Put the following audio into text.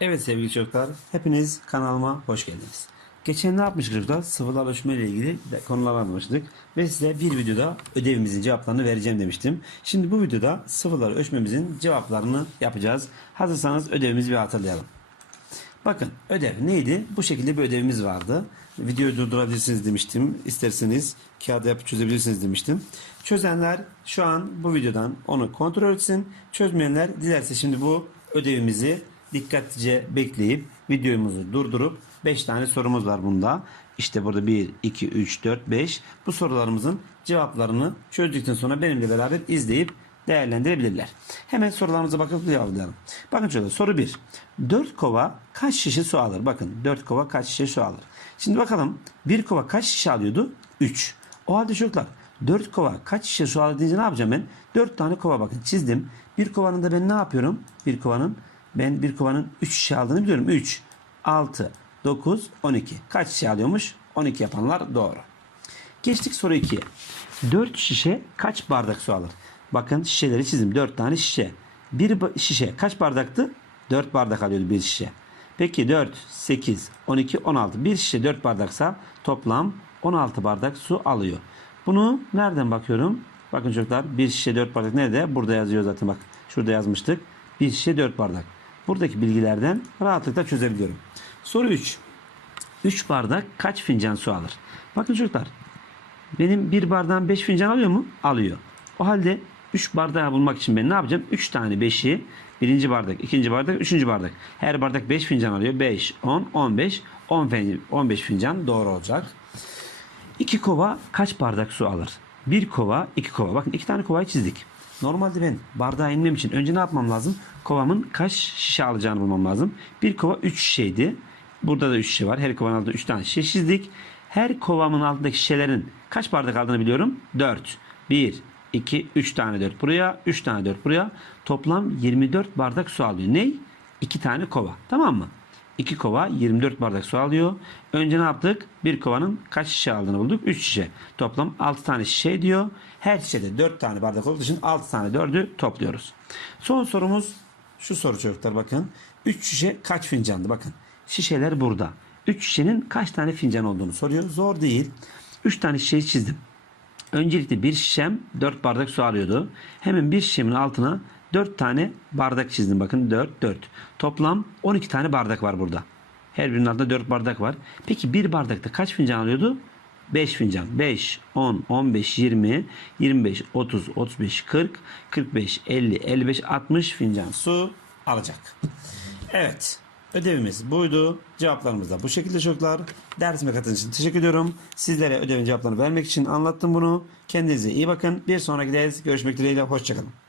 Evet sevgili çocuklar, hepiniz kanalıma hoş geldiniz. Geçen ne yapmıştık çocuklar? Sıvılar ölçme ile ilgili konular anlatmıştık. Ve size bir videoda ödevimizin cevaplarını vereceğim demiştim. Şimdi bu videoda sıvılar ölçmemizin cevaplarını yapacağız. Hazırsanız ödevimizi bir hatırlayalım. Bakın ödev neydi? Bu şekilde bir ödevimiz vardı. Videoyu durdurabilirsiniz demiştim. İsterseniz kağıda yapıp çözebilirsiniz demiştim. Çözenler şu an bu videodan onu kontrol etsin. Çözmeyenler dilerse şimdi bu ödevimizi dikkatlice bekleyip videomuzu durdurup 5 tane sorumuz var bunda. İşte burada 1, 2, 3, 4, 5. Bu sorularımızın cevaplarını çözdükten sonra benimle beraber izleyip değerlendirebilirler. Hemen sorularımıza bakıp cevaplayalım. Bakın şöyle soru 1. 4 kova kaç şişe su alır? Bakın 4 kova kaç şişe su alır? Şimdi bakalım 1 kova kaç şişe alıyordu? 3. O halde çocuklar 4 kova kaç şişe su alır deyince ne yapacağım ben? 4 tane kova bakın çizdim. Bir kovanın da ben ne yapıyorum? Bir kovanın ben bir kovanın 3 şişe aldığını biliyorum. 3, 6, 9, 12. Kaç şişe alıyormuş? 12 yapanlar doğru. Geçtik soru 2'ye. 4 şişe kaç bardak su alır? Bakın şişeleri çizdim. 4 tane şişe. Bir şişe kaç bardaktı? 4 bardak alıyordu bir şişe. Peki 4, 8, 12, 16. Bir şişe 4 bardaksa toplam 16 bardak su alıyor. Bunu nereden bakıyorum? Bakın çocuklar bir şişe 4 bardak nerede? Burada yazıyor zaten bak. Şurada yazmıştık. Bir şişe 4 bardak. Buradaki bilgilerden rahatlıkla çözebiliyorum. Soru 3. 3 bardak kaç fincan su alır? Bakın çocuklar benim bir bardağım 5 fincan alıyor mu? Alıyor. O halde 3 bardağı bulmak için ben ne yapacağım? 3 tane 5'i birinci bardak, ikinci bardak, üçüncü bardak. Her bardak 5 fincan alıyor. 5, 10, 15, 10 fin- 15 fincan doğru olacak. 2 kova kaç bardak su alır? 1 kova, 2 kova. Bakın 2 tane kovayı çizdik. Normalde ben bardağa inmem için önce ne yapmam lazım? Kovamın kaç şişe alacağını bulmam lazım. Bir kova 3 şişeydi. Burada da 3 şişe var. Her kovanın altında 3 tane şişe çizdik. Her kovamın altındaki şişelerin kaç bardak aldığını biliyorum. 4. 1, 2, 3 tane 4 buraya, 3 tane 4 buraya. Toplam 24 bardak su alıyor. Ney? 2 tane kova. Tamam mı? 2 kova 24 bardak su alıyor. Önce ne yaptık? Bir kovanın kaç şişe aldığını bulduk. 3 şişe. Toplam 6 tane şişe diyor. Her şişede 4 tane bardak olduğu için 6 tane 4'ü topluyoruz. Son sorumuz şu soru çocuklar bakın. 3 şişe kaç fincandı? Bakın şişeler burada. 3 şişenin kaç tane fincan olduğunu soruyor. Zor değil. 3 tane şişeyi çizdim. Öncelikle bir şişem 4 bardak su alıyordu. Hemen bir şişemin altına 4 tane bardak çizdim. Bakın 4, 4. Toplam 12 tane bardak var burada. Her birinin altında 4 bardak var. Peki bir bardakta kaç fincan alıyordu? 5 fincan. 5, 10, 15, 20, 25, 30, 35, 40, 45, 50, 55, 60 fincan su alacak. Evet. Ödevimiz buydu. Cevaplarımız da bu şekilde çocuklar. Dersime katıldığınız için teşekkür ediyorum. Sizlere ödevin cevaplarını vermek için anlattım bunu. Kendinize iyi bakın. Bir sonraki ders görüşmek dileğiyle. Hoşçakalın.